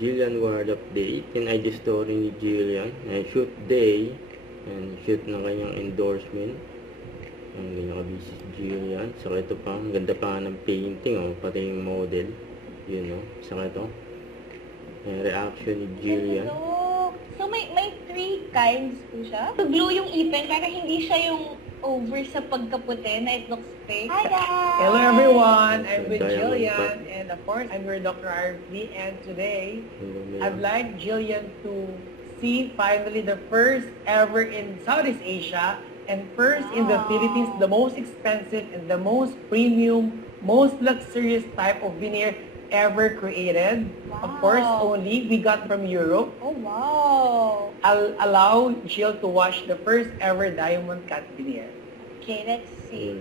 Jillian Ward update. Yung IG story ni Jillian. Shoot day. And shoot ng kanyang endorsement. Ang ganyan si Jillian. Saka ito pa. Ang ganda pa nga ng painting. Oh. Pati yung model. Yun o. Saka ito. Reaction ni Jillian. So may three kinds po siya. So glue yung ipin para hindi siya yung over sa pagkaputi na it looks fake. Hi guys! Hello everyone, I'm with Jillian and of course I'm with Dr. RFD and today I'd like Jillian to see finally the first ever in Southeast Asia and first in the Philippines, the most expensive and the most premium, most luxurious type of veneer ever created. Of course, only we got from Europe. Oh wow! I'll allow Jill to watch the first ever diamond cut veneer. Okay, let's see.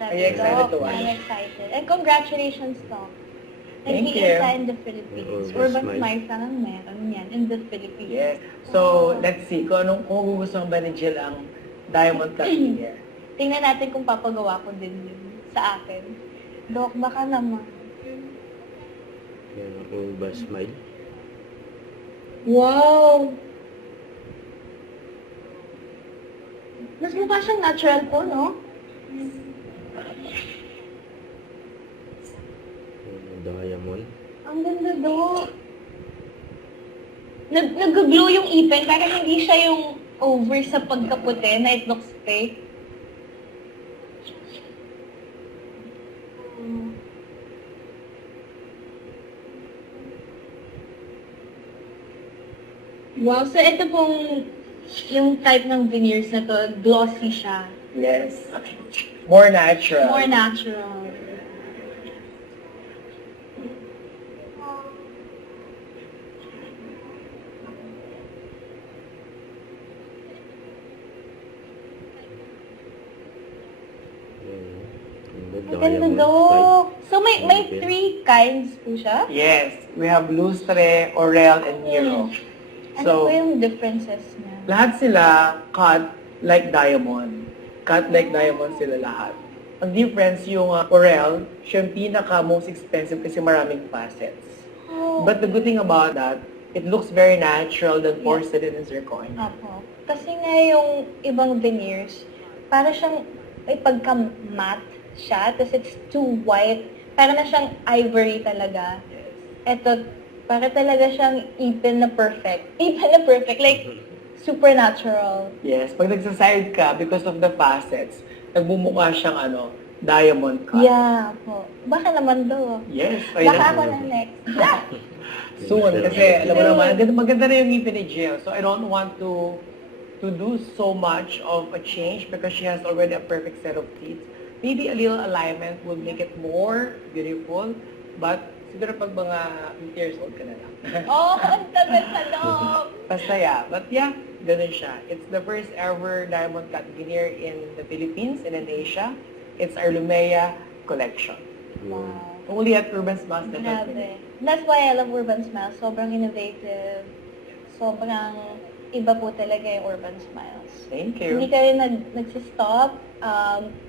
Are you excited to watch? I'm excited. And congratulations, Doc. Thank you. Nag-iisa in the Philippines. Urban Urban Smiles lang ang meron yan in the Philippines. Yes. So, let's see kung gugustuhan ba ni Jill ang diamond cut veneer. Tingnan natin kung papagawa ko din yun sa akin. Doc, baka naman. Yan ang Urban Smile. Wow! Mas mukha siyang natural po, no? Diamond. Ang ganda, Doc. Nag-glue yung ipin para hindi siya yung over sa pagkaputi na it looks fake. Wow, so ito pong yung type ng veneers na to, glossy siya. Yes. More natural. More natural. Ang ganda, Doc. So may three kinds po siya? Yes. We have lustre, orel, and nero. Ano po yung differences niya? Lahat sila cut like diamond. Cut like diamond sila lahat. Ang difference yung orel, siya yung pinaka most expensive kasi maraming facets. Oh. But the good thing about that, it looks very natural than porcelain and zirconia. Apo. Kasi nga yung ibang veneers, para siyang may pagka-matte siya, tapos it's too white. Para na siyang ivory talaga. Yes. Ito, para talaga siyang ipin na perfect. Ipin na perfect, like supernatural. Yes. Pag nagsaside ka, because of the facets, nagbumukha siyang diamond cut. Yeah, po. Baka naman daw. Yes. Baka ako na next. Soon, kasi alam mo naman, maganda na yung ngipin ni Jill. So I don't want to do so much of a change because she has already a perfect set of teeth. Maybe a little alignment will make it more beautiful, but siguro pag mga 8 years old ka na lang. Ang tagal sa loob. Basta yeah. But yeah, ganun siya. It's the first ever diamond cut veneer in the Philippines and in Asia. It's our Lumea collection. Wow. Only at Urban Smiles na Grabe. That's why I love Urban Smiles. Sobrang innovative. Sobrang iba po talaga yung Urban Smiles. Thank you. Hindi kayo nagsistop.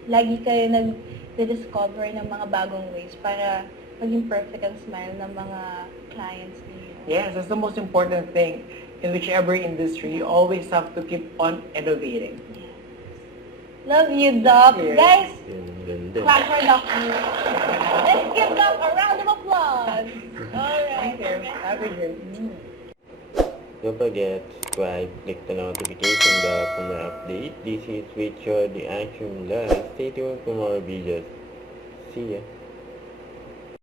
Lagi kayo nag-discover ng mga bagong ways para maging perfect ang smile ng mga clients niyo. Yes, that's the most important thing. In whichever industry, you always have to keep on innovating. Love you, Doc. Yes. Guys, Ganda. clap for Doc. Let's give Doc a round of applause. Alright. Thank you. Happy day. Don't forget, subscribe, click the notification bell for more update. This is Richard, the Action Live. Stay tuned for more videos. See ya.